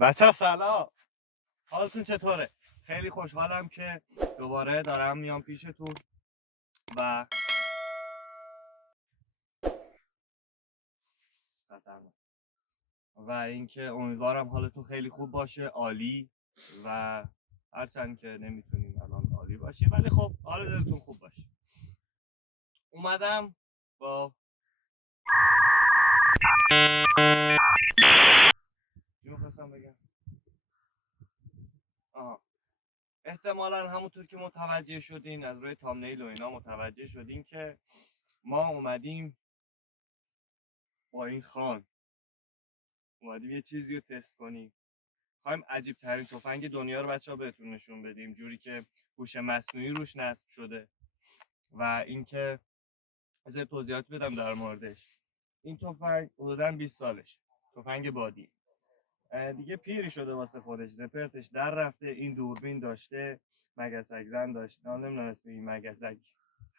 بچه سلام، حالتون چطوره؟ خیلی خوشحالم که دوباره دارم میام پیشتون و اینکه امیدوارم حالتون خیلی خوب باشه، عالی و هرچند که نمیتونیم الان عالی باشیم ولی خب حال دلتون خوب باشه. اومدم با چی می‌خواستم بگم؟ احتمالا همونطور که متوجه شدین از روی تامنیل و اینا متوجه شدین که ما اومدیم با این خان اومدیم یه چیزی رو تست کنیم. خواهیم عجیب ترین تفنگ دنیا رو بچه‌ها بهتون نشون بدیم، جوری که هوش مصنوعی روش نصب شده و اینکه از توضیحات بدم در موردش. این تفنگ حدوداً 20 سالشه، تفنگ بادی دیگه پیری شده واسه خودش، زپرتش در رفته. این دوربین داشته، مگسک زن داشته، نمیدونم اسم این مگسک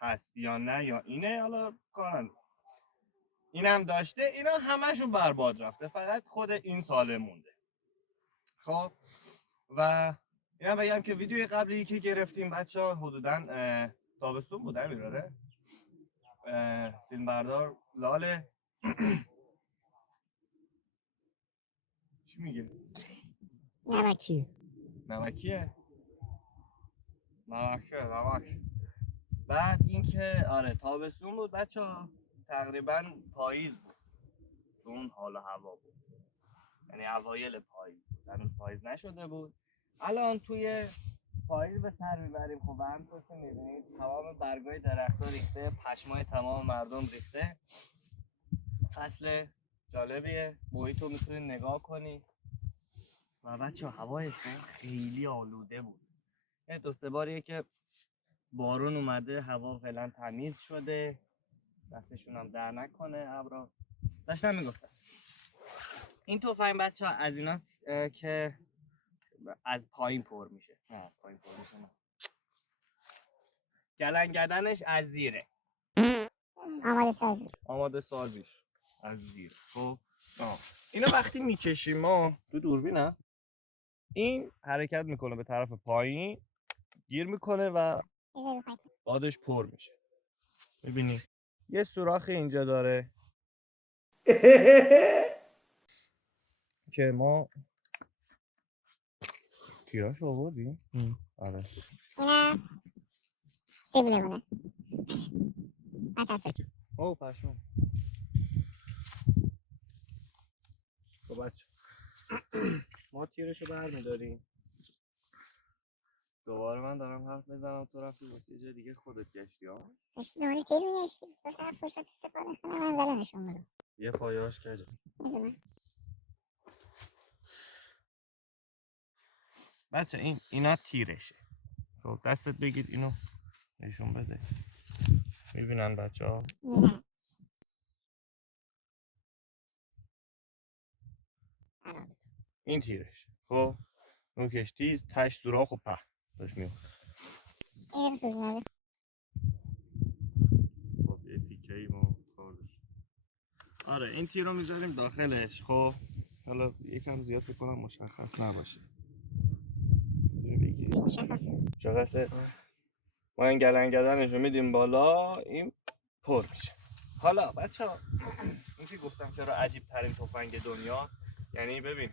هست یا نه یا اینه، حالا کارن اینم داشته. اینا همشون برباد رفته، فقط خود این سالم مونده. خب و اینا بگم که ویدیوی قبلی که گرفتیم بچه‌ها حدوداً تابستون بود امیراره فیلم بردار لاله چی میگه؟ نمکیه نمکیه؟ نمک. بعد اینکه آره تابستون بود بچه‌ها، تقریبا پاییز بود، اون حال و هوا بود، یعنی اوایل پاییز بود، هنوز پاییز نشده بود. الان توی پاییز به سر میبریم. خب همونطور که میبینید تمام برگای درخت‌ها ریخته، پشمای تمام مردم ریخته. فصل جالبیه، محیط رو میتونید نگاه کنید و بچه هوای اسفند خیلی آلوده بود. یه دو سه باریه که بارون اومده، هوا فعلا تمیز شده، دستشون هم در نکنه ابرا. داشتم میگفتم این تفنگ بچه ها از ایناست که از پایین پر میشه، نه از پایین پر میشه نه، گلنگدنش از زیره، آماده سازیش از زیر. خب اینو وقتی میکشیم ما تو دوربینم، این حرکت میکنه به طرف پایین، گیر میکنه و بادش پر میشه. میبینی یه سوراخ اینجا داره که ما تیراش آوردیم. آره اینم سیبیل مونه او پشمام. خب بچه ما تیرشو برمیداریم. دوباره من دارم حرف میزنم، تو رفتی واسه یه جای دیگه خودت گشتی ها. دوباره تیر میگشتی دو ساعت فرصت استفاده کنم من زدمشون بدم یه پایهاش کجه میدونم. بچه اینا تیرشه. خب دستت بگید اینو نشون بده. میبینن بچه ها؟ نه این تیرش. خب نوکش تیز، تش سوراخ و په داشت میاد. این رو سوزنده. خب یه تیکه ای ما کارش. آره این تیر رو میذاریم داخلش. خب حالا یکم زیاد بکنم مشخص نباشه. مشخصه. ما این گلنگدنش رو میدیم بالا، این پر میشه. حالا بچه ها این که گفتم چرا عجیب ترین تفنگ دنیاست، یعنی ببین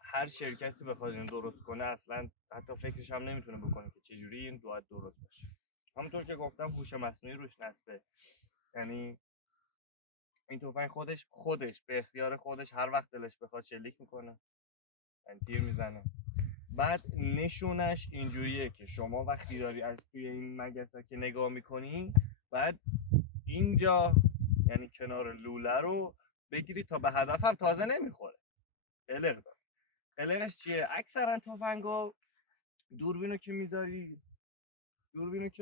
هر شرکتی بخواد اینو درست کنه اصلا حتی فکرش هم نمیتونه بکنه که چجوری این باید درست باشه. همونطور که گفتم هوش مصنوعی روش نصبه، یعنی این تفنگ خودش به اختیار خودش هر وقت دلش بخواد شلیک میکنه، یعنی تیر میزنه. بعد نشونش اینجوریه که شما وقتی داری از توی این مگسه که نگاه میکنی بعد اینجا یعنی کنار لوله رو بگیری تا به هدفم تازه نمیخوره. قلق داره. قلقش چیه؟ اکثرا تفنگا دوربینو که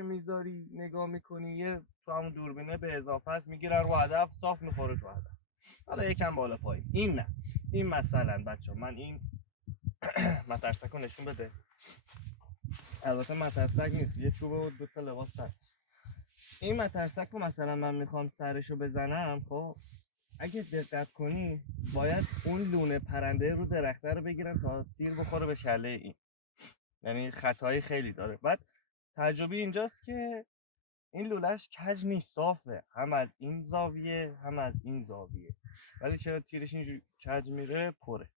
میذاری نگاه میکنی یه تو همون دوربینه به اضافه است میگیرن رو هدف، صاف میخوره تو هدف. حالا یکم بالا پایین. این نه، این مثلا بچه من این مترسک رو نشون بده. البته مترسک نیست، یه چوبه و دو تا لباس سر. این مترسک رو مثلا من میخوام سرشو بزنم، خب اگه دقت کنی باید اون لونه پرنده رو درخته رو بگیرن تا تیر بخوره به کله این. یعنی خطایی خیلی داره. بعد تجربه اینجاست که این لولهش کج نیست، صافه، هم از این زاویه هم از این زاویه، ولی چرا تیرش اینجوری کج میره؟ پره،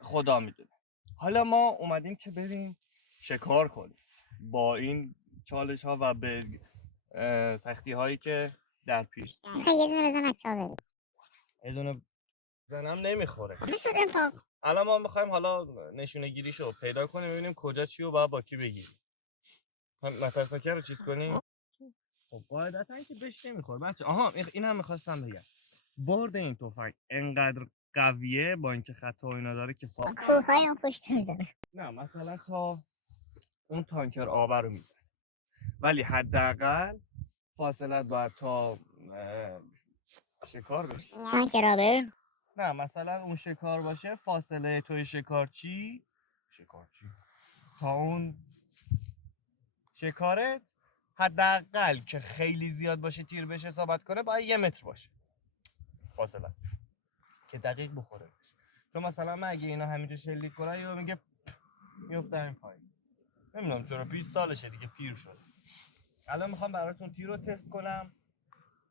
خدا میدونه. حالا ما اومدیم که بریم شکار کنیم با این چالش ها و به سختی هایی که در پیش. میخوای یه دونه بزن بچه ها ببین. یه دونه زنم نمیخوره. بسازم تا الان ما میخوایم حالا نشونه گیریشو پیدا کنیم، ببینیم کجا چی رو باید با کی بگیریم. مترساکر رو چیز کنیم. خب قاعدتا که بهش نمیخوره بچه. آها این هم میخواستم بگم، برد این تفنگ انقدر قویه با اینکه خطا و اینا داره که کوههای اون پشت میزنه. نه مثلا تا اون تانکر آبر رو میزنه، ولی حداقل فاصلت باید تا شکار بشه. تانکر آبر؟ نه مثلا اون شکار باشه، فاصله توی شکارچی تا اون شکارت حداقل که خیلی زیاد باشه تیر بهش اصابت کنه باید 1 متر باشه فاصله که دقیق بخوره. چون مثلا من اگه اینا همینجا شلیک کنن یا میگه میفته این پایین. نمیدونم چرا 20 سالشه دیگه پیر شد. الان میخوام براتون تیر رو تست کنم،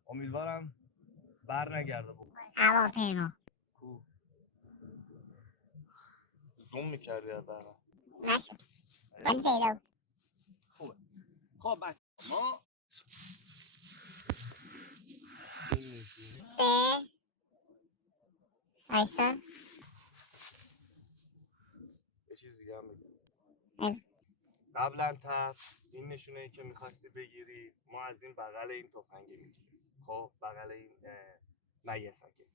امیدوارم بر نگرده بکنم. هواپیما کو زوم میکردی از برا نشد ولی پیدا بود. خوبه. خب بچه ما سه وایسا یه چیز دیگه هم بگم. بگو. قبلا این نشونه ای که میخواستی بگیری ما از این بغل این تفنگ میگیریم. خب بغل این مگسکه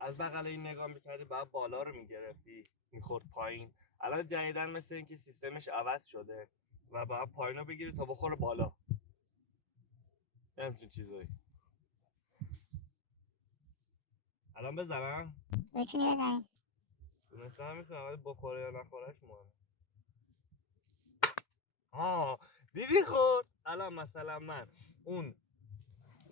از بغل این نگاه میکردی بعد بالا رو میگرفتی میخورد پایین. الان جدیدن مثل اینکه سیستمش عوض شده و باید پایین رو بگیری تا بخوره بالا. همچین چیزایی. الان بزنم؟ میتونی بزنی. دونستم میتونم ولی بخوره یا نخورهش مهمه. دیدی خورد؟ الان مثلا من اون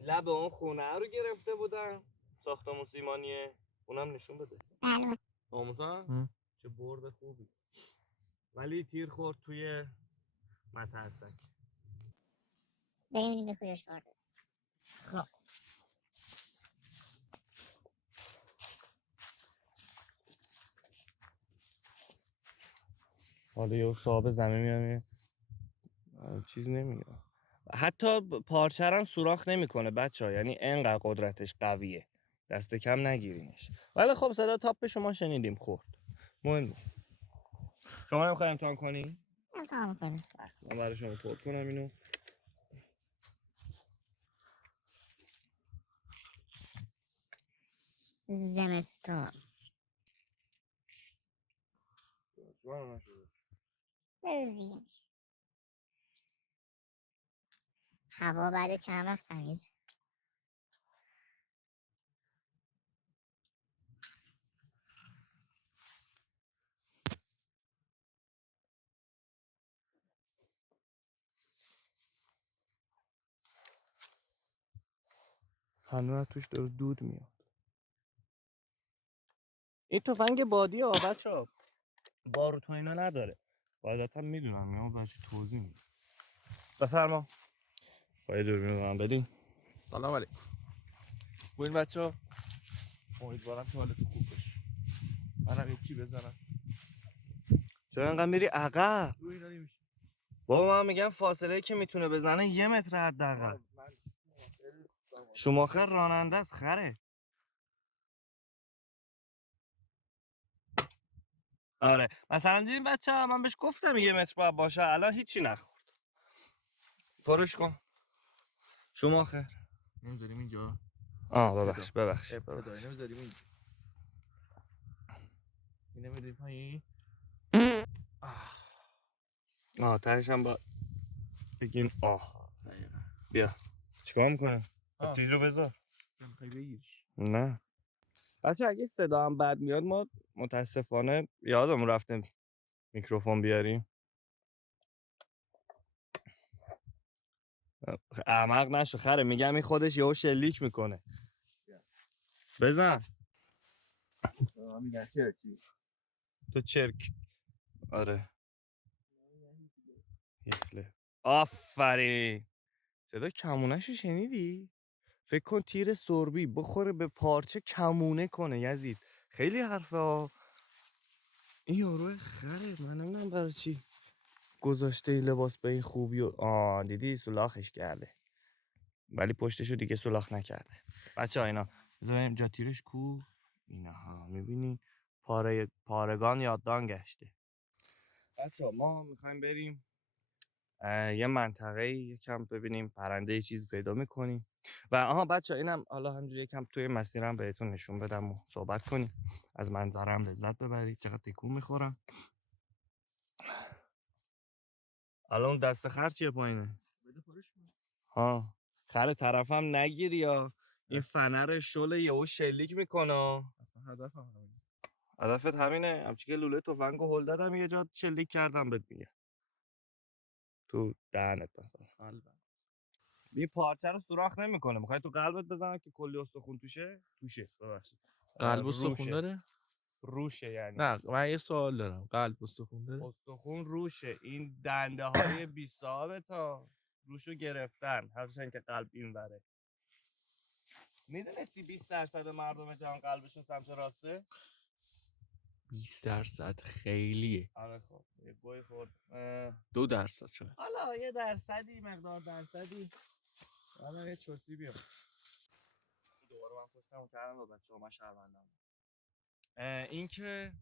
لب اون خونه رو گرفته بودم، ساختمون سیمانیه، اونم نشون بده. بله آموزان چه برد خوبی. ولی تیر خورد توی مترسک. بریم به کجاش برده. خب حالا یه صاحب زمین میاد چیز نمیگه، حتی پارچرم سوراخ نمیکنه بچه ها، یعنی انقدر قدرتش قویه، دست کم نگیرینش. ولی خب صدا تاپ شما شنیدیم خورد. مهم نیست. شما نمیخوای امتحان کنی؟ امتحان کنیم. من برای شما پر کنم اینو. زمستون بروزی میشه. هوا بعد چند وقت تمیزه. هنوز توش داره دود میاد. این تفنگ بادی ها بچه ها باروت و اینا نداره. قاعدتا میدونم میام بچه توضیح میدم. بفرما. باید دوربین رو بدین. سلام علیکم. بوین بچه ها امیدوارم که حالتون خوب باشه. منم یکی بزنم. چرا انقدر میری عقب؟ بابا من میگم فاصله که میتونه بزنه 1 متر حداقل. شماخر راننده است خره. آره مثلا دیدین بچه ها من بهش گفتم 1 متر باید باشه، الان هیچی نخورد. پرش کن. شماخر نمیذاریم اینجا. ببخش. ابتدایی نمیذاریم اینجا. این نمیذاریم پایین. تهش هم با بگیم بیا چیکار میکنه؟ تیر رو بذار. میخوای بگیرش؟ نه بچه اگه صدا هم بد میاد ما متاسفانه یادمون رفته میکروفون بیاریم. احمق نشو خره، میگم این خودش یهو شلیک میکنه. بزن. میگن چرکی. تو چرک. آره. یخله. آفرین. صدا کمونه‌شو شنیدی؟ فکر کن تیر سربی بخوره به پارچه کمونه کنه یزید. خیلی حرفه ها. این یارو خره، من نمیدونم برای چی گذاشته این لباس به این خوبی و دیدی سولاخش کرده، ولی پشتشو دیگه سولاخ نکرده. بچه ها اینا بذاریم جا تیرش کو. اینا ها میبینی پارگان یاددان گشته. بچه ها ما میخوایم بریم یه منطقه یکم ببینیم پرنده چیز پیدا میکنیم و بچه ها اینم حالا همجوری یکم توی مسیرم بهتون نشون بدم و صحبت کنیم، از منظرم لذت ببرید. چقدر تکون میخورم. الان دست خر چیه پایینه؟ ها خر طرفم نگیری یا این فنر شل یهو شلیک میکنه. اصلا هدفم همینه. هدفت همینه؟ همچی که لوله تفنگو هل دادم یه جا شلیک کردم بهت میگه تو دهنت مثلا. قلبم. این پارچه رو سوراخ نمیکنه. میخوای تو قلبت بزنم که کلی استخون توشه ببخشید. قلب استخون داره؟ روشه یعنی. نه من یه سوال دارم. قلب استخون داره؟ استخون روشه. این دنده های بی صاحب تا روشو گرفتن، هرچند که قلب این وره. میدونستی 20% مردم جهان قلبشون سمت راسته؟ 20% خیلیه. آره خب یه گوی خورد. 2% شاید. حالا یه درصدی، مقدار درصدی. حالا یه چوسی بیام. دوباره من پشتمو کردم با بچه‌ها، من شهروندم. این که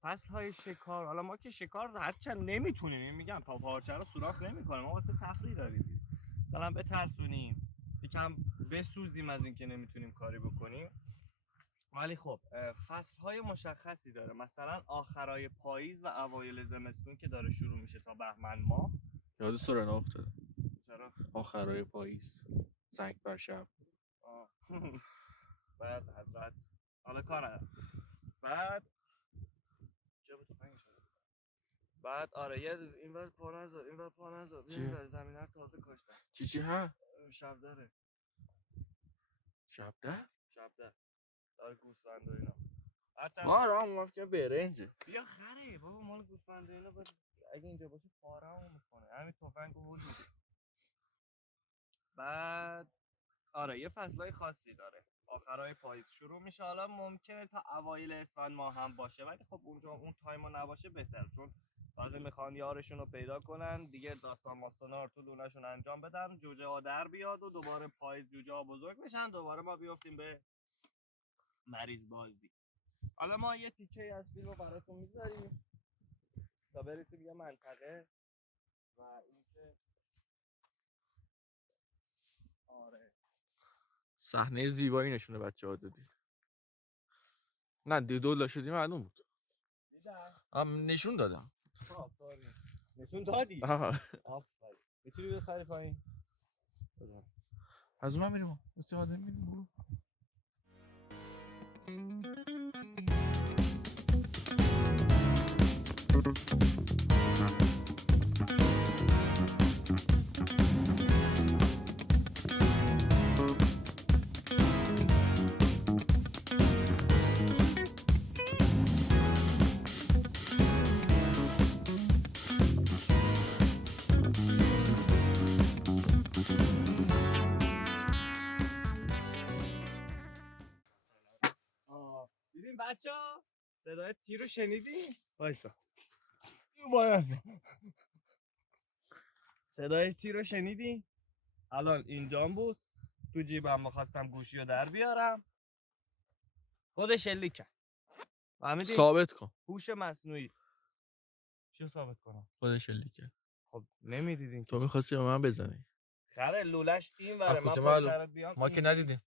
فصل های شکار، حالا ما که شکار هرچند نمیتونیم، میگم پارچه رو سوراخ نمیکنیم، ما واسه تفریح داریم مثلا بترسونیم یکم بسوزیم از اینکه نمیتونیم کاری بکنیم. ولی خب فصل های مشخصی داره، مثلا آخرای پاییز و اوایل زمستون که داره شروع میشه تا بهمن ماه. یاد سورنا افتادم. چرا؟ آخرای پاییز سنگ بر شب. بعد حضرت حالا کار ندارم. بعد بعد آره یه اینور پا نذار، اینور پا نذار، اینور زمین رو تازه کاشتن. چی ها؟ شب داره. شب ده؟ شب ده داره گوسفند و اینا. ما را هم که برنجه. بیا خره بابا، مال گوسفند و اینا باید. اگه اینجا باشه پاره همو میکنه. همین تفنگ و هول میده. بعد آره یه فصلای خاصی داره. آخرای پاییز شروع میشه، حالا ممکنه تا اوایل اسفند ماه هم باشه، ولی خب اونجا اون تایما نباشه بهتره، چون تازه میخوان یارشون رو پیدا کنن دیگه، داستان ماستانا رو تو لونه‌شون انجام بدن، جوجه ها در بیاد و دوباره پاییز جوجه ها بزرگ بشن، دوباره ما بیافتیم به مریض بازی. حالا ما یه تیکه از فیلم رو براتون میذاریم تا برسیم یه منطقه و اینکه آره صحنه زیبایی نشونه بچه‌ها دادی. نه دیدولا شدی معلوم بود. دیدن؟ نشون دادم. نشون دادی؟ آفرین. میتونی بخری پایین؟ از اون هم میریم. استفاده میریم. ببین بچه‌ها صدای تیر رو شنیدی؟ وایسا. صدای تیر رو شنیدی؟ الان اینجام بود، تو جیبم می‌خواستم گوشی رو در بیارم، خودش شلیک کرد. فهمیدی؟ ثابت کن. هوش مصنوعی. چی ثابت کنم؟ خودش شلیکه. خب نمیدیدین تو می‌خواستی به من بزنی. خره لولش این وره، من کجا پشت معلوم؟ سرت بیام ما که ندیدیم.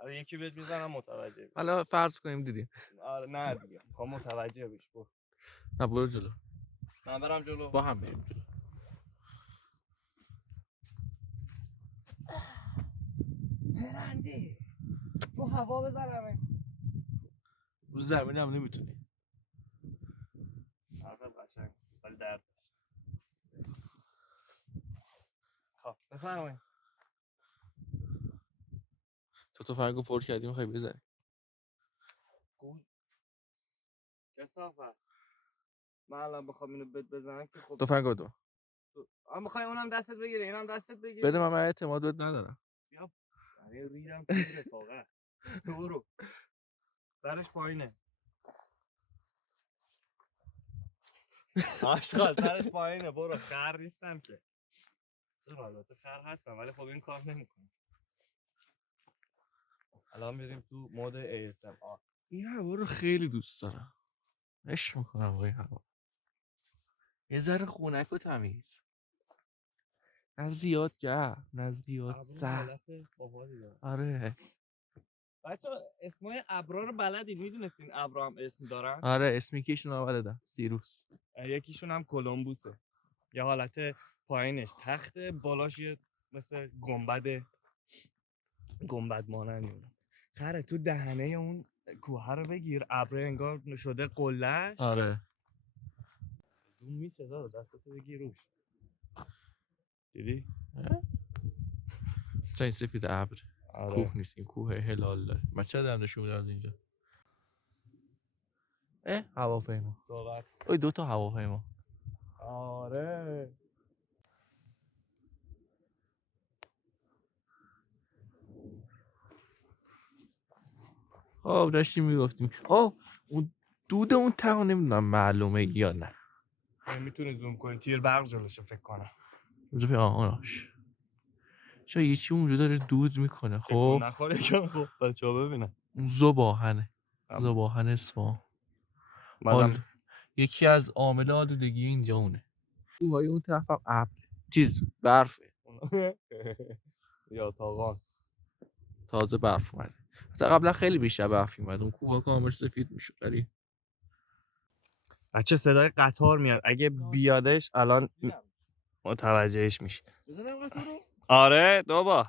آره یکی بهت میزنم متوجه بشی. حالا فرض کنیم دیدیم. آره نه دیگه خب متوجه بشی. برو. نه برو جلو. من برم جلو. با هم بریم جلو. پرنده تو هوا بزنمه. رو زمین هم نمیتونی. حرفت قشنگ ولی درد. خب بفرمایید. تو تفنگو پر کردی میخوای بزنی. کثافت. من الان بخوام اینو بزنم که خب تفنگو دو میخوای اونم دستت بگیره اینم دستت بگیره. بده، من اعتماد بهت ندارم. بیا برای ریدم تو رفاقت. برو سرش پایینه. آشغال سرش پایینه. برو خر نیستم که. چرا البته خر هستم ولی خب این کار نمیکنه. الان میریم تو مود ASMR. این هوا رو خیلی دوست دارم، عشق میکنم با این هوا. یه ذره خنک و تمیز، نه زیاد گرم نه زیاد سرد. آره بچه اسمای ابرا رو بلدید؟ میدونستین ابرا هم اسم دارن؟ آره اسمی که ایشون بلدم، سیروس. یکیشون هم کلمبوسه. یه حالت پایینش تخته، بالاش یه مثل گنبد مانندی. خره تو دهنه اون کوه رو بگیر، ابر انگار شده قلهش. آره زوم میشه داره، دستتو بگیر روش. دیدی؟ چه این سفید ابر. آره. کوه نیست، این کوه هلال داره. من چه دارم نشون میدم از اینجا. هواپیما. صحبت. اوی 2 تا هواپیما. آره. داشتیم میگفتیم اون دود اون ته نمیدونم معلومه یا نه. میتونی زوم کنی تیر برق جلوشو فکر کنم. آناش چرا یه چی اونجا داره دود میکنه. خب نخوره که خب بچه‌ها ببینن. اون زباهن اصفهان. بعدم یکی از عامل آلودگی اینجا اونه. کوههای اون طرف هم ابر برفه. یا تاغان تازه برف اومده. مثلا قبلا خیلی بیشتر برف میومد، اون کوه کامل سفید میشد. ولی بچه صدای قطار میاد، اگه بیادش الان متوجهش میشه. بزنم قطار رو؟ آره 2 بار.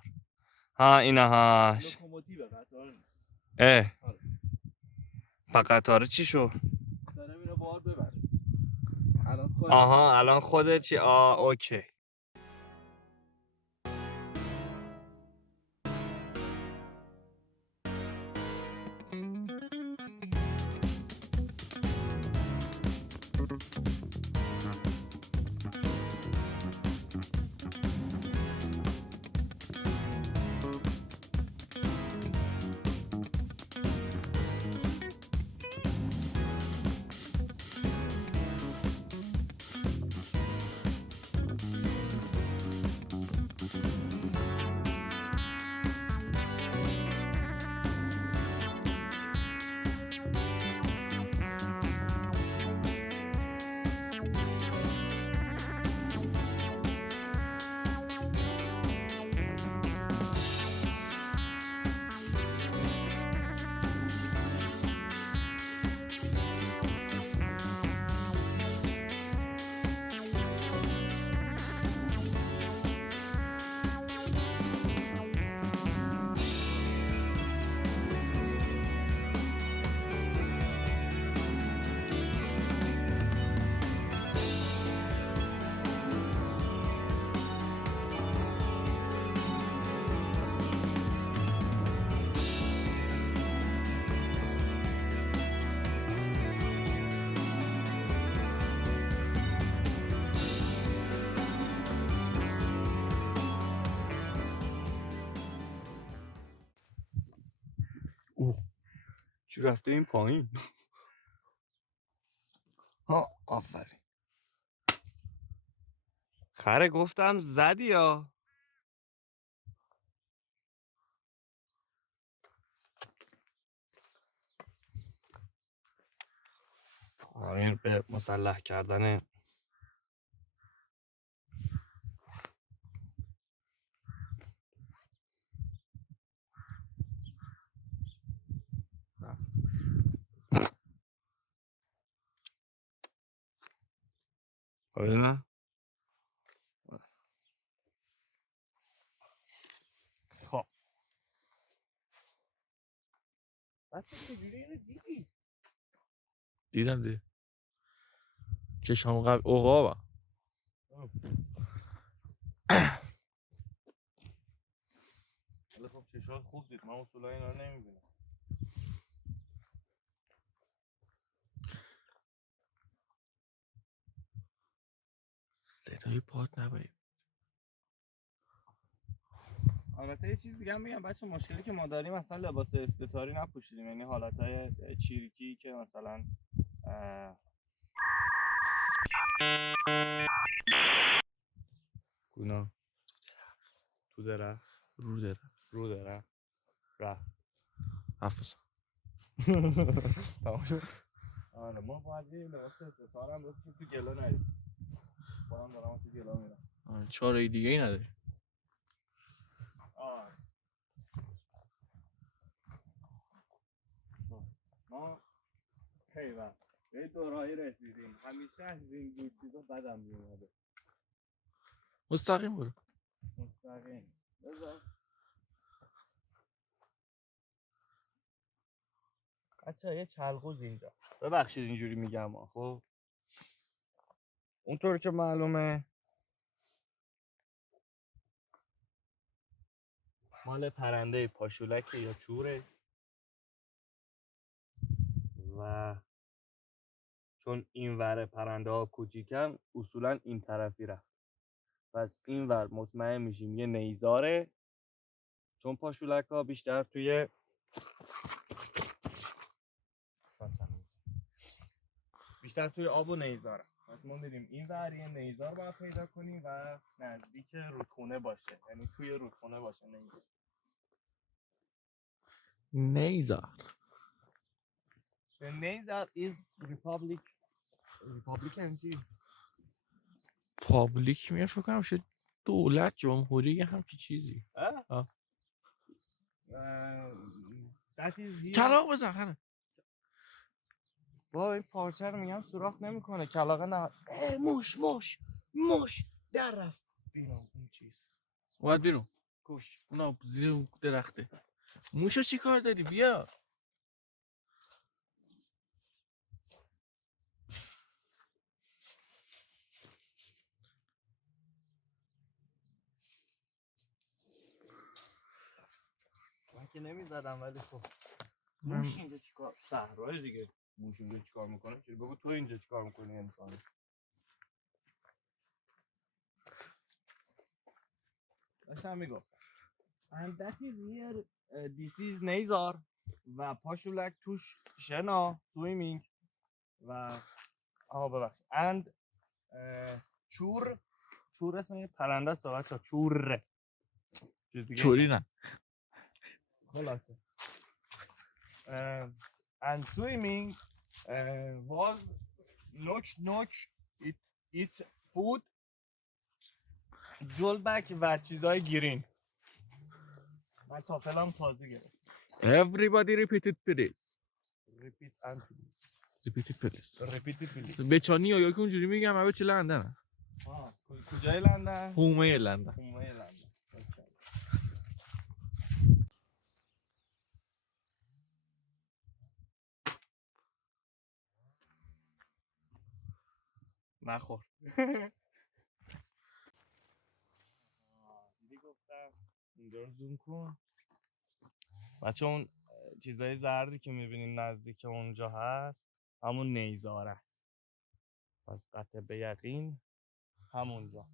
ها اینهاش. لوکوموتیو قطار نیست. قطاره چی شو؟ دارم اینو بار ببره. الان خودت چی؟ اوکی. چی رفته این پایین؟ آفرین. خره گفتم زدی یا؟ امیر به مسلح کردن نه؟ خب بچه چجوری اینو دیدی؟ دیدم چشم قبل عقابم. چشات خوب دید، من اصولا اینا رو نمیبینم. صدای پاد نبایی. البته یه چیز دیگه هم بگم بچه، مشکلی که ما داریم اصلا لباس استتاری نپوشیدیم، یعنی حالتهای چیرکی که مثلا گونا تو درخت رو داره. رو درخت رفت حفظ. تمام شد. آره ما باید یه لباس استتار هم بپوشیم تو گلو نریم. خودم دارم تو گلو میرم. چاره دیگه ای نداری. آره ما پیوند به دورایی رسیدیم، همیشه از این دور چیزا بدم میومده. مستقیم برو. مستقیم بذار بچه یه چلقوز اینجا، ببخشید اینجوری میگم ها. خب اونطور که معلومه مال پرنده پاشولک یا چوره و چون این ور پرنده ها کوچیکن اصولا این طرفی رفت، پس این ور مطمئن میشیم یه نیزاره، چون پاشولک ها بیشتر توی آب و نیزاره. پس ما میریم این ور یه نیزار باید پیدا کنیم و نزدیک رودخونه باشه، یعنی توی رودخونه باشه نیزار. نیزار. The Nazar is Republican چی؟ پابلیک میگه فکر کنم شد دولت جمهوری یه همچی چیزی. That is here. کلاغ بزن خنه. با این پارچه رو میگم سوراخ نمیکنه، کلاغه نه. موش در رفت بیرون. این چیز اومد بیرون. کوش اونا زیر درخته. موشا چی کار داری؟ بیا. من که نمیزدم ولی خب من- موش اینجا چیکار؟ صحرای دیگه موش اینجا چیکار میکنه؟ چرا بگو تو اینجا چیکار میکنی انسان؟ داشتم میگفت and that is here this is نیزار و پاشولک توش شنا سویمینگ و ببخشید and چور اسم یه پرنده است بچه‌ها، چوره چوری نه. خلاصه and swimming was نوک eat food جلبک و چیزای گیرین. من تافلم تازه گرفت. Everybody repeat it please. repeat and Repeat it please. repeat it please. به چانی یا که اونجوری میگم همه چی لندن. کجای لندن؟ هومه لندن. هومه لندن. نخور. دیدی گفتم اینجا رو زوم کن بچه. اون چیزای زردی که میبینین نزدیک اونجا هست همون نیزاره است، پس قطع به یقین همونجا.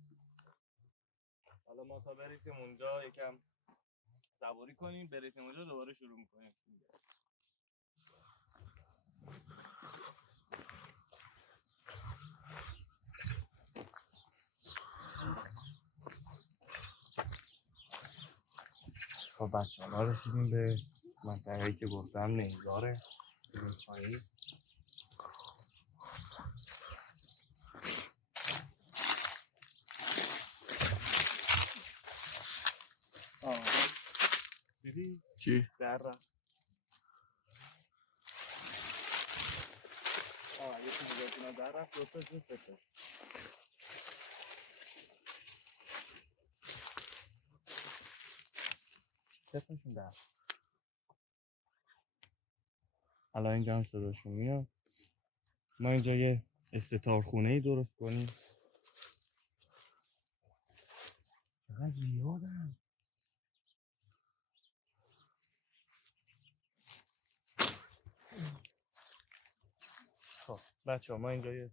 حالا ما تا برسیم اونجا یکم صبوری کنیم، برسیم اونجا دوباره شروع میکنیم. خب بچه ها رسیدیم به منطقه‌ای که گفتم نیزاره. بریم پایین. دیدی؟ چی؟ در رفت. یه چیزی باتونا در رفت. دو تا جو سه. ستاشون در. الان اینجا هم صداشون میاد. ما اینجا یه استتار خونه ای درست کنیم. چقدر زیادن. بچه ها ما اینجا یه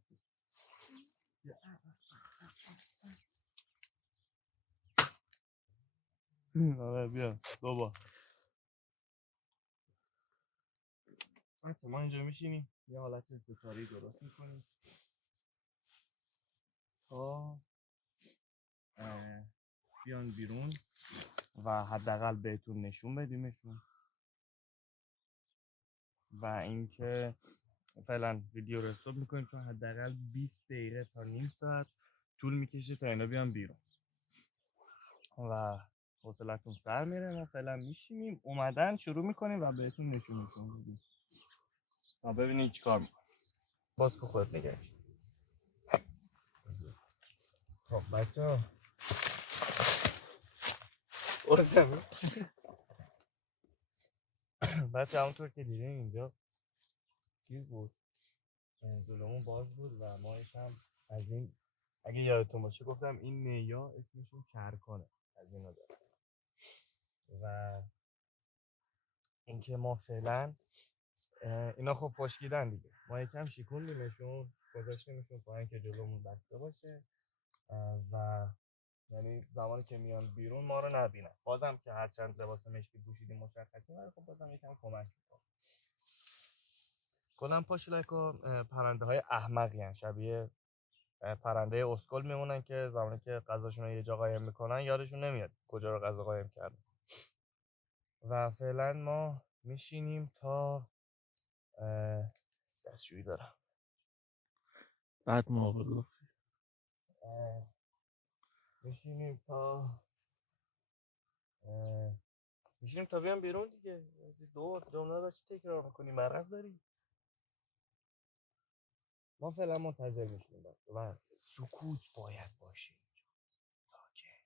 آره بیا بابا بچه ما اینجا میشینیم یه حالت دوتاری درست میکنیم تا بیان بیرون و حداقل بهتون نشون بدیمشون و اینکه فعلا ویدیو رو استاپ میکنیم چون حداقل 20 دقیقه تا نیم ساعت طول میکشه تا اینا بیان بیرون و حوصلتون سر میره. ما فعلا میشینیم اومدن شروع میکنیم و بهتون نشونشون میدیم تا ببینید چیکار میکنیم. باز تو خودت نگه. خب بچه بچه همونطور که دیدین اینجا چیز بود جلومون باز بود و ماهش هم از این اگه یادتون باشه گفتم این نیا اسمشون کرکانه از اینا داره و اینکه ما فعلا اینا خب پشکیدن دیگه ما یکم شیکوندیمشون گذاشتیمشون پایین که جلومون بسته باشه و یعنی زمانی که میان بیرون ما رو نبینن بازم که هرچند لباس مشکی پوشیدیم مشخصه ولی خب بازم یکم کمک میکنه. کلا پاشیلکا پرنده های احمقی هن. شبیه پرنده اسکل میمونن که زمانی که غذاشون رو یه جا قایم میکنن یادشون نمیاد کجا رو غذا قایم کردن و فعلا ما میشینیم تا دستشویی دارم بعد موقع گفت میشینیم تا بیان بیرون دیگه. دور جمله رو چی تکرار میکنی مرض داری؟ ما فعلا منتظر میشیم و سکوت باید باشه ساکت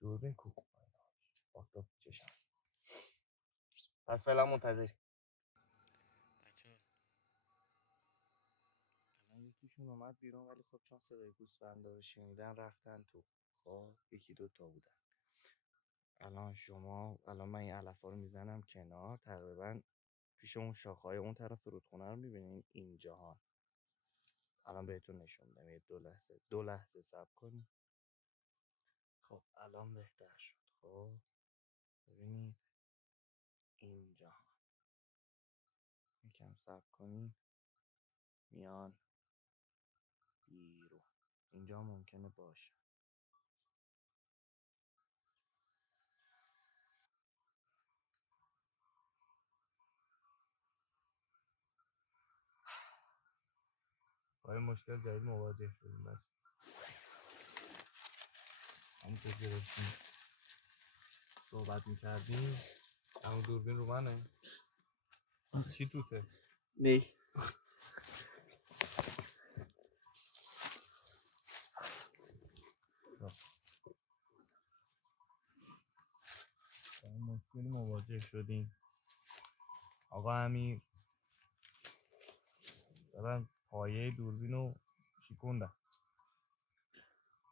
دوربین کو آفتاب تو چشم پس فعلا منتظر بچه الان یکیشون اومد بیرون ولی خب چون صدای گوسفندا رو شنیدن رفتن تو خب یکی دوتا بودن الان من این علفا رو میزنم کنار تقریبا پیش اون شاخه‌های اون طرف رودخونه رو میبینین اینجاها الان بهتون نشون میدم یه دو لحظه صبر کنید. خب الان بهتر شد خب ببینید اینجا یکم صبر کنید میان بیرون اینجا ممکنه باشه با این مشکل جدید مواجه شدیم بس همونطور که داشتیم صحبت میکردیم همون دوربین رو منه چی توته؟ نه با این مشکلی مواجه شدیم آقا امیر دارن پایه دوربین رو شکوندن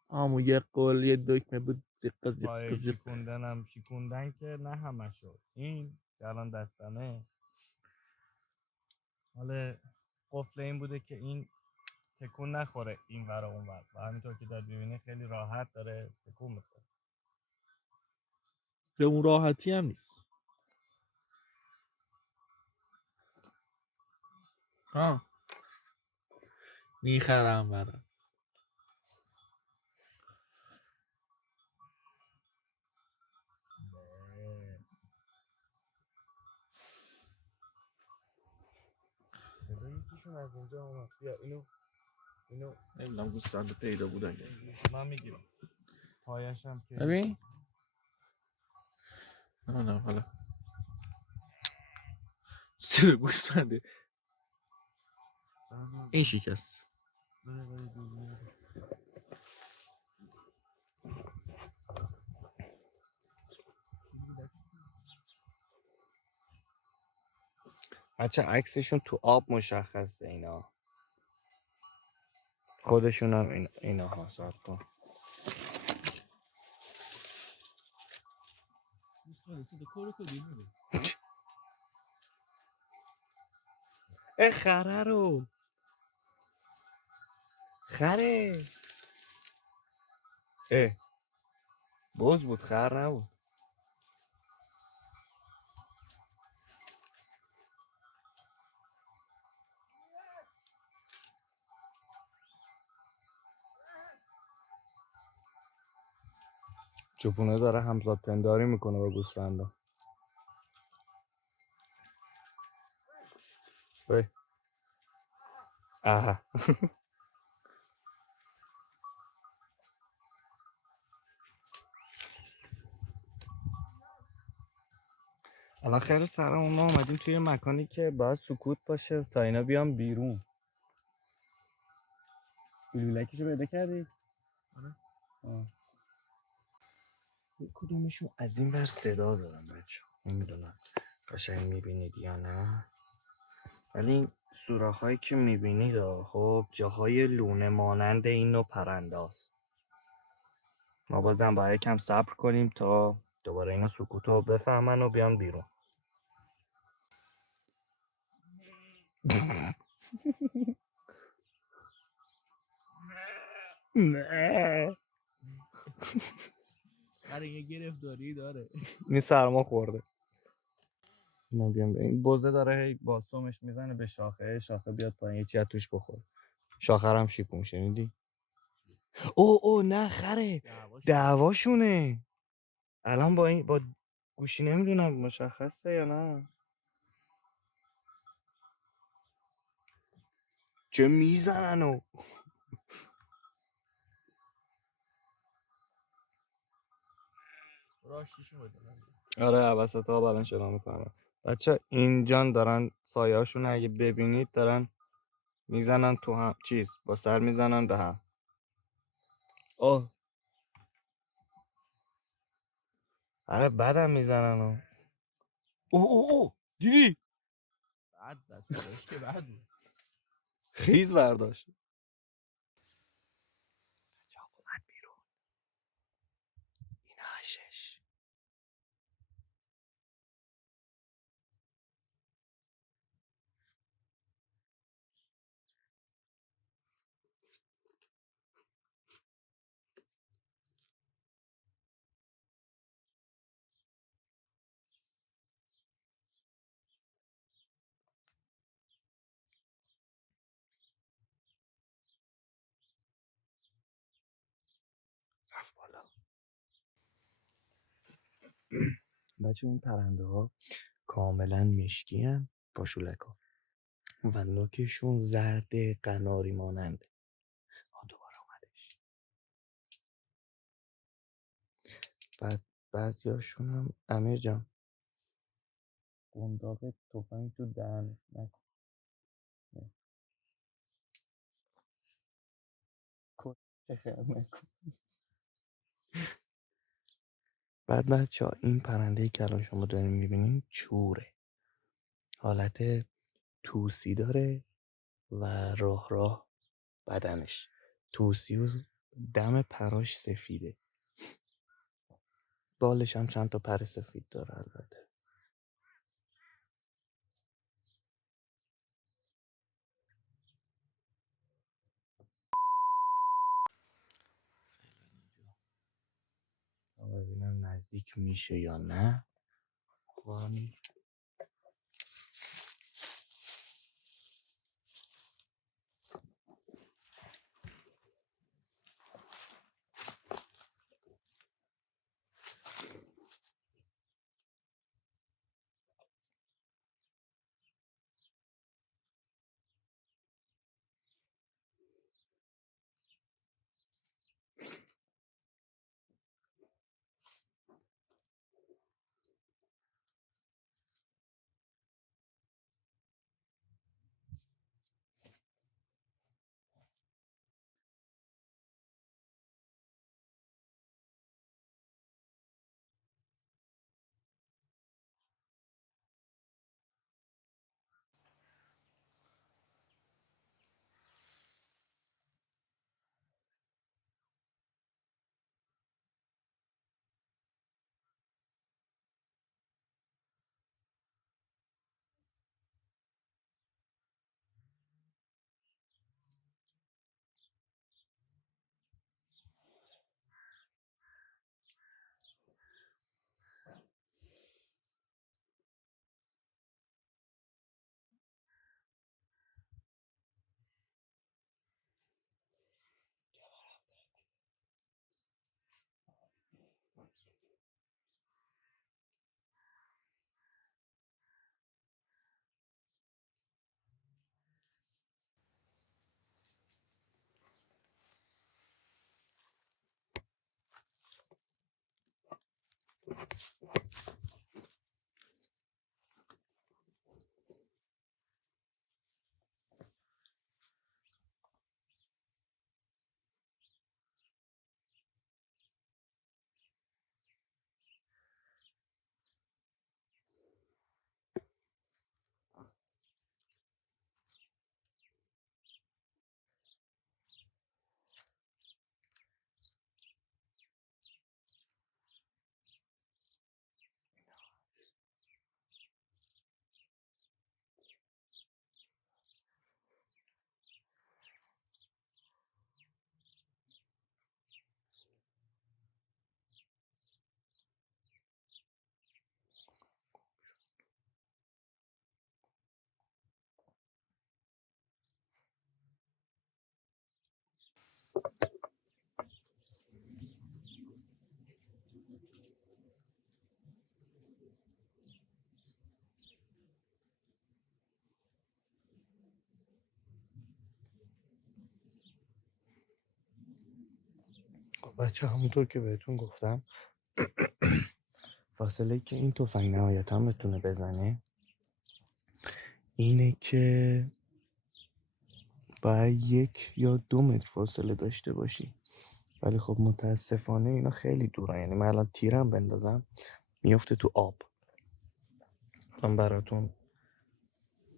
آمو یه قول یه دکمه بود زیقا پایه زیقا شکوندن که نه همه شد این که الان دستمه حالا قفل این بوده که این تکون نخوره این ور اون ور و همینطور که داد ببینه خیلی راحت داره تکون میخوره به اون راحتی هم نیست ها میخرم برم صدا یکیشون از اینجا اومد بیا اینو نمیدونم گوسفند پیدا بودن من میگیرم پایش هم که ببین نه حالا سر گوسفنده این شکست بچه عکسشون تو آب مشخصه اینا خودشون هم اینا ها صبر کن خره رو خره بز بود خر نبود. چوپونه داره همزاد پنداری میکنه با گوسفندا. آها. الان خیلی سرمون ما اومدیم توی مکانی که باید سکوت باشه تا اینا بیان بیرون. گلولکیشو پیدا کردی؟ آره. کدومشون از این ور صدا دارن بچه، نمیدونم قشنگ میبینید یا نه، ولی این سوراخ‌هایی که میبینید خب جاهای لونه مانند این نوع پرنده هست. ما بازم باید کم صبر کنیم تا دوباره اینا سکوت رو بفهمن و بیان بیرون. نه هر یه گرفتاری داره. این سرما خورده. اینا بیان این بزه داره هی باستومش میزنه به شاخه، شاخه بیاد پایین یه چی از توش بخوره. شاخه هم شیپون شنیدی؟ او نه خره دعواشونه. الان با این با گوشی نمیدونم مشخصه یا نه. چه میزنن راشیشو بده. آره وسط ها الان شنا میکنن بچه. اینجان دارن سایه هاشون اگه ببینید دارن میزنن تو هم چیز با سر میزنن به هم. اوه آره بدم میزنن اوه دیدی؟ بعد دست که بعد بود. خیز برداشت. اومد بیرون این هشش. رفت بالا. بچه این پرنده ها کاملا مشکی هن با شولک ها و نوکشون زرد قناری ماننده. دوباره اومدش. بعد بعضی هاشون هم امیر جان قنداق تفنگ تو دهنش نکن. چه خیال نکن. بعد بچه ها این پرنده که الان شما دارین میبینین چوره. حالت توسی داره و راه بدنش توسی و دم پراش سفیده. بالش هم چند تا پر سفید داره البته. ببینم نزدیک میشه یا نه. وانی بچه همونطور که بهتون گفتم فاصله که این تفنگ نهایتا بتونه بزنه اینه که باید 1 یا 2 متر فاصله داشته باشی. ولی خب متاسفانه اینا خیلی دورن، یعنی من الان تیرم بندازم میفته تو آب. من براتون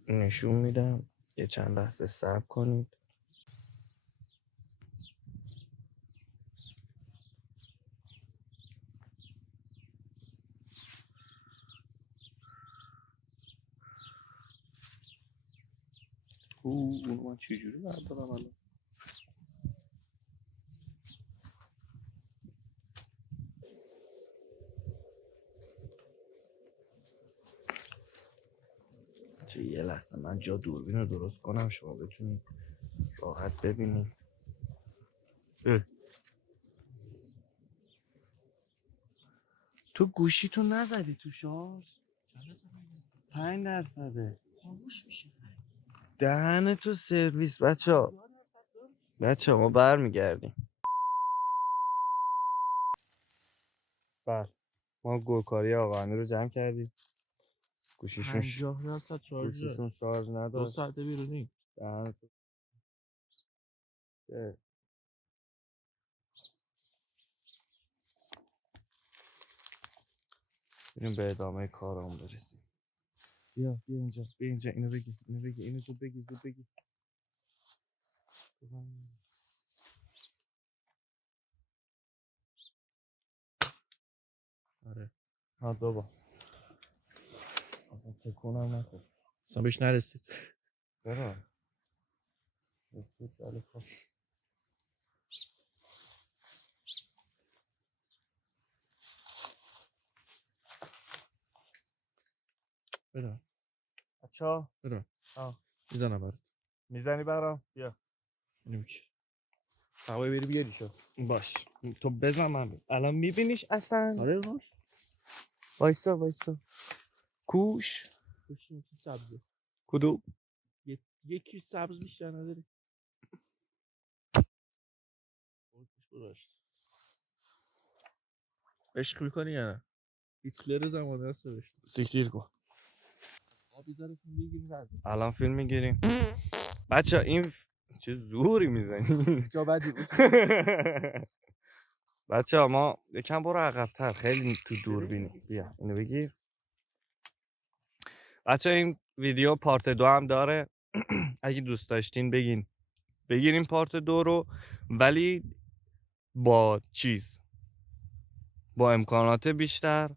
نشون میدم، یه چند لحظه صبر کنید. اونو من چجوری بردارم الان؟ یه لحظه من جا دوربین رو درست کنم شما بتونید راحت ببینید. تو گوشیتو نزدی تو شارژ؟ 5% خاموش میشه. دهن تو سرویس. بچه ما برمیگردیم. بله ما گورکاری آقایانی رو جمع کردیم. گوشیشون 50% شارژ شارژ 2 نداشت. ساعته بیرونی. دهن تو بریم به ادامه کارمون برسیم. بیا اینجا اینو بگی اینو زود بگی. آره بابا اصلا تکونم نخور. اصلا بهش نرسید. چرا؟ رسید ولی خب. برم بچه‌ها برم آه. میزنم برات. میزنی برام؟ بیا. اینو چی؟ هوای بری بیاری شو. باش تو بزن من الان میبینیش اصلا. آره باش. وایسا کوش بشین تو سبزه. کدوم؟ یکی سبز بیشتر نداری. برشت عشق میکنی یا نه؟ هیتلر زمانه هست بشت سیکتیر کن. آبی داره فیلم بگیریم بعد الان فیلم میگیریم. بچه این چه زوری میزنی. جا بدی بود. بچه ها ما یکم برو عقب‌تر، خیلی تو دوربینی. بیا اینو بگیر. بچه این ویدیو پارت 2 هم داره. اگه دوست داشتین بگیریم پارت 2 رو، ولی با با امکانات بیشتر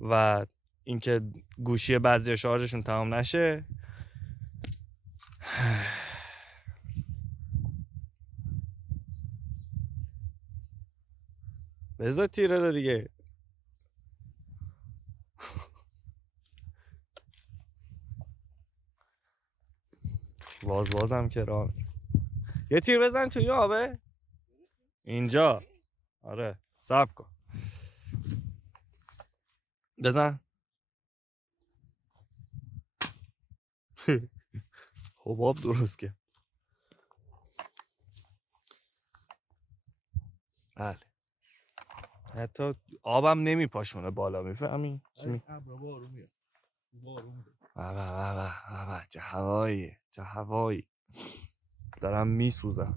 و اینکه گوشی بعضی شارژشون تمام نشه. بذار تیره ده دیگه. بازم که راه. یه تیر بزن توی آبه اینجا. آره صبر کن بزن. حباب درست که. بله حتی آبم نمیپاشونه بالا، میفهمی؟ ابرا بارون میاد. بارون میاد. بابا چه هوایی، چه هوایی. دارم میسوزم.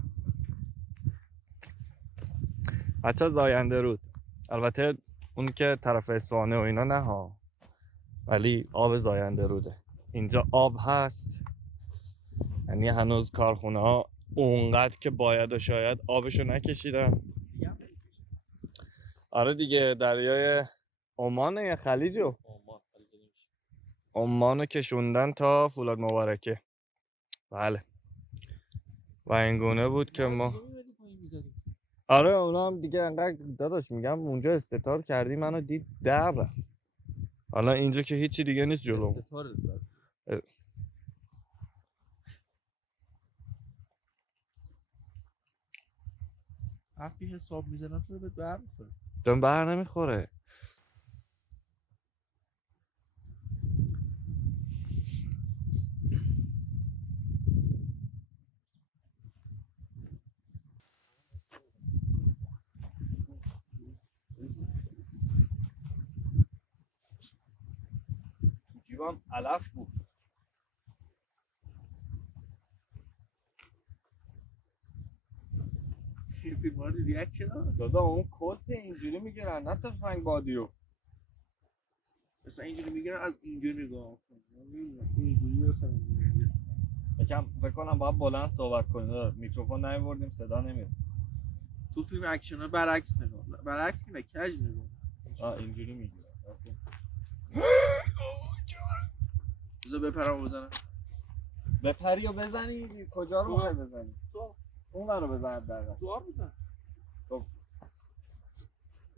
بچه زاینده رود، البته اون که طرف اصفهانه و اینا نه ها، ولی آب زاینده روده. اینجا آب هست، یعنی هنوز کارخونه ها اونقدر که باید و شاید آبشو نکشیدن. آره دیگه، دریای عمان یا خلیجو عمانو کشوندن تا فولاد مبارکه. بله، و این گونه بود که ما آره اونا هم دیگه انقدر داداش میگم اونجا استتار کردی منو دید در رفت. حالا اینجا که هیچی دیگه نیست جلو. استتار حرفی حساب میزنم تو به برمیخوره. دم بر نمیخوره. جیبم علف بود. فیلم ریاکشن دادا اون کت اینجوری میگیرن نه تفنگ بادیو. مثلا اینجوری میگیرن، از اینجا نگاه کن. اینجوری مثلا فکر کنم باید بلند صحبت کنیم. میکروفون نمیبردیم صدا نمیاد. تو فیلم اکشن ها برعکس نگاه، برعکس که نه کج نگاه. اینجوری میگیرن. بذار بپرم بزنم. بپری و بزنی کجا رو میخوای بزنی؟ تو اون رو بزن حداقل. تو آب بزن. خب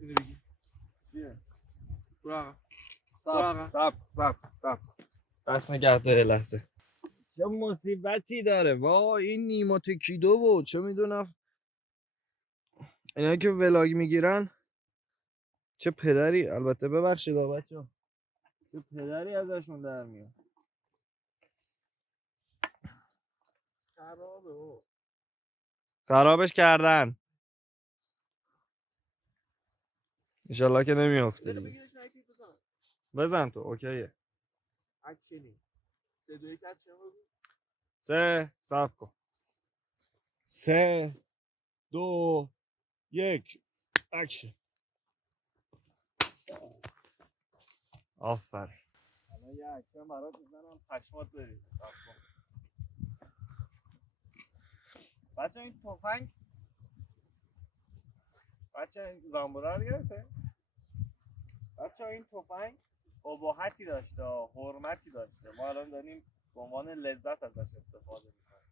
اینو بگی چیه؟ برو سب دست نگه داره لحظه. چه مصیبتی داره وای این نیما تکیدو و چه میدونم اینا که ولاگ میگیرن چه پدری، البته ببخشید بچه‌ها، چه پدری ازشون در میاد. خرابه. خرابش کردن. انشالله که نمیافته دیگه. بزن تو اوکیه. اکشنی 3 2 1 اکشن بگو. 3 صبر کن 3 2 1 اکشن. آفرین. الان یه اکشن برات میزنم پشمات بریزه. بچه این تفنگ این زنبوره رو گرفته؟ بچه این تفنگ اباحتی داشته، حرمتی داشته. ما الان داریم به عنوان لذت ازش استفاده میکنیم.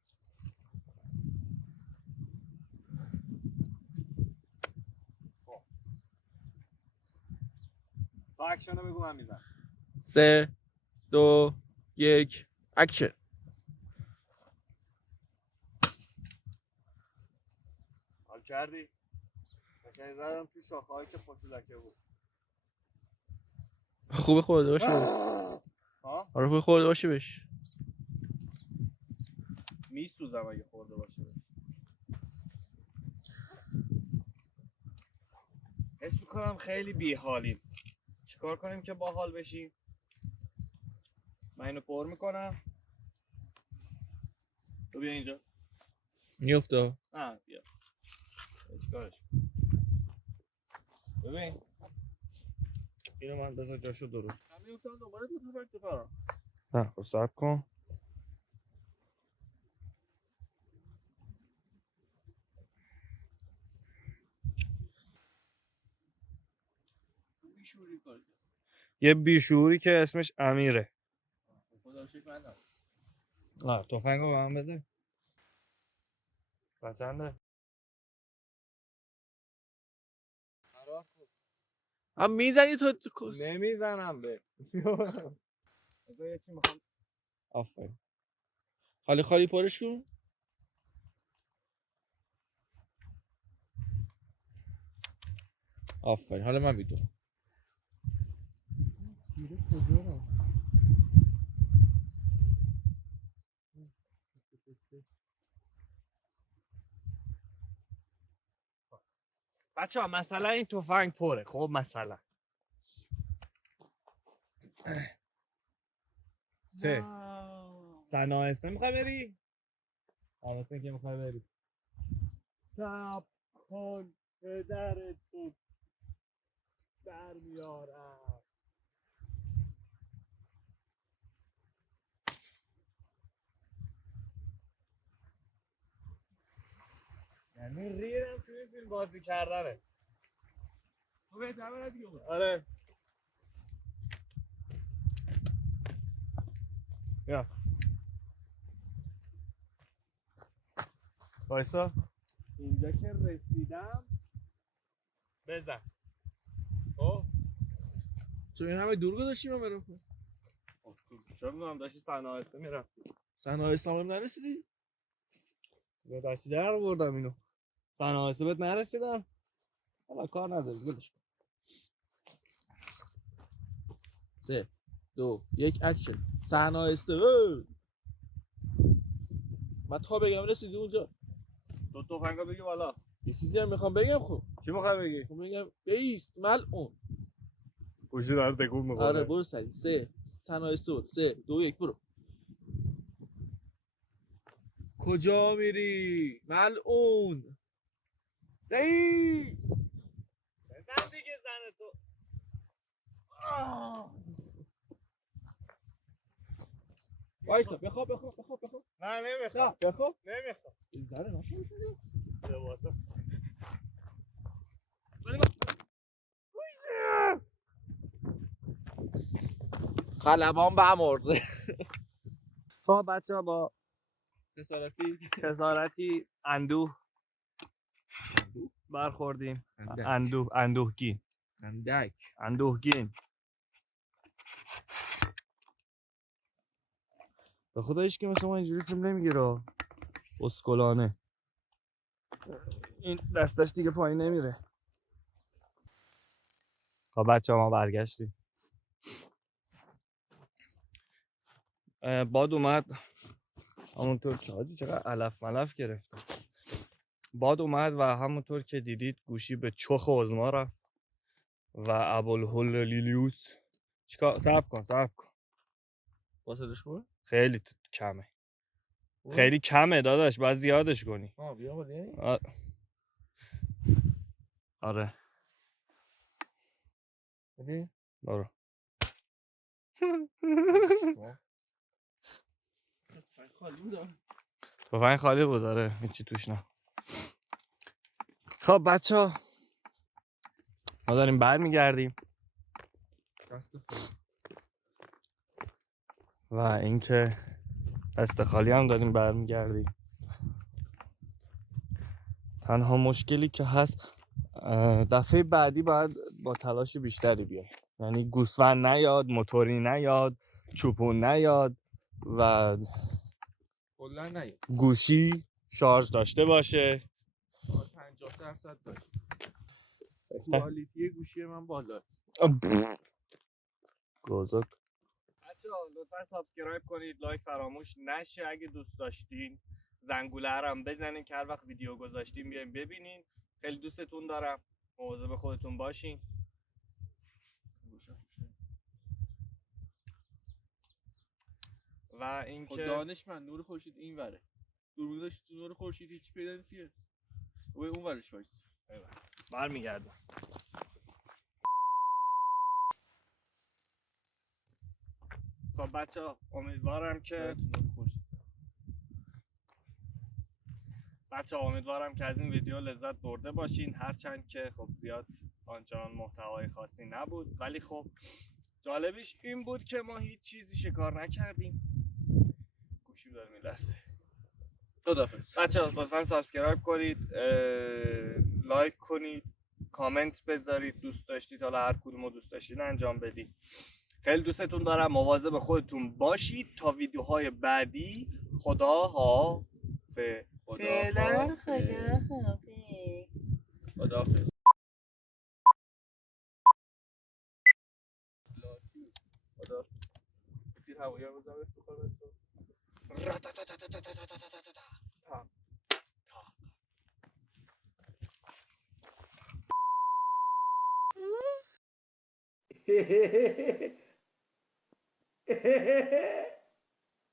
تا اکشن رو بگو من میزنم. 3 2 1 اکشن. حال کردی؟ قشنگ زدم تو شاخه‌هایی که پشودکه بود. خوب خورده باشه. ها؟ آره خوب خورده باشه بهش. میسوزم اگه خورده باشه. حس میکنم خیلی بیحالیم. چیکار کنیم که باحال بشیم؟ من اینو پر میکنم. تو بیا اینجا. میفته. نه بیا. چیکارش؟ ببین. اینو من بذار جاشو درست. من میافتم دوباره تو تفنگ تو فرا. نه خب صبر کن. بیشوری کار کرد. یه بیشوری که اسمش امیره. خدا رو شکر من نه تفنگو به من بده. پسنده. هم میزنی تو کس. نمیزنم به. بذار یکی میخوام. آفرین. خالی خالی پرش کن. آفرین. حالا من بیدو. بچه ها مثلا این تفنگ پره. خب مثلا 3 سنایسته میخوای بری؟ آراسته که میخوای بری سب کن پدر تو در میارم. یعنی ریدم توی این فیلم بازی کردنه. تو بهتر برد دیگه. آره یا بایستا اینجا که رسیدم بزن. خب چون این همه دور گذاشتیم من برم. چرا میدونم داشتی سنایسته میرفتی؟ صنایع سامم نرسیدی؟ به دستی در بردم اینو. سنایسته بهت نرسیدم؟ حالا کار نداری ولش کن. 3 2 1 اکشن. صنایع من تا بگم رسیدی اونجا. تو تفنگا بگی بالا. یه چیزی هم میخوام بگم. خب چی میخوای بگی؟ میخوام بگم بیست ملعون. گوشی داره تکون میخوره. آره برو سریع. 3 صنایع 3 2 1 برو. کجا میری ملعون؟ رئیس بزن دیگه زن تو. وایسا بخواب. نه نمیخوام. بخواب. نمیخوام. این زره نشون لباسا خلبان به مرزه. خب بچه ها با خسارتی خسارتی اندوه برخوردیم. اندوهگین به خدا هیچ که مثل ما اینجوری فیلم نمیگیره. اسکلانه این دستش دیگه پایین نمیره. خب بچه ها ما برگشتیم. باد اومد همونطور چقدر علف ملف گرفت. باد اومد و همونطور که دیدید گوشی به چخ عظما رفت و ابوالهول لیلیوس چیکار صبر کن واسلش کن. خیلی کمه. خیلی کمه داداش باید زیادش کنی. بیا بالا. آره ببین برو. خالی بود. تفنگ خالی بود. آره هیچی توش نه. خب بچه ها ما داریم برمیگردیم و اینکه دست خالی هم داریم برمیگردیم. تنها مشکلی که هست دفعه بعدی باید با تلاش بیشتری بیای. یعنی گوسفند نیاد، موتوری نیاد، چوپون نیاد و کلا نیاد. گوشی شارژ داشته باشه. 50% داشت. کوالیتی گوشی من بالا. گوزک. بچه‌ها لطفا سابسکرایب کنید، لایک فراموش نشه. اگه دوست داشتین زنگوله هم بزنین که هر وقت ویدیو گذاشتیم بیاین ببینین. خیلی دوستتون دارم. مواظب خودتون باشین. و اینکه دانشمند نور خورشید این وره. دوربین داشت تو نور خورشید هیچ پیدا نیستیه. و اون ورش وایس. برمیگردم. خب بچه‌ها امیدوارم که از این ویدیو لذت برده باشین. هرچند که خب زیاد آنچنان محتوای خاصی نبود ولی خب جالبیش این بود که ما هیچ چیزی شکار نکردیم. گوشی داره میلرزه. خداحافظ. بچه‌ها لطفا سابسکرایب کنید، لایک کنید، کامنت بذارید. دوست داشتید حالا هر کدومو دوست داشتید انجام بدید. خیلی دوستتون دارم. مواظب خودتون باشید تا ویدیوهای بعدی. خداحافظ. خداحافظ. کسی هوایی هم بزنم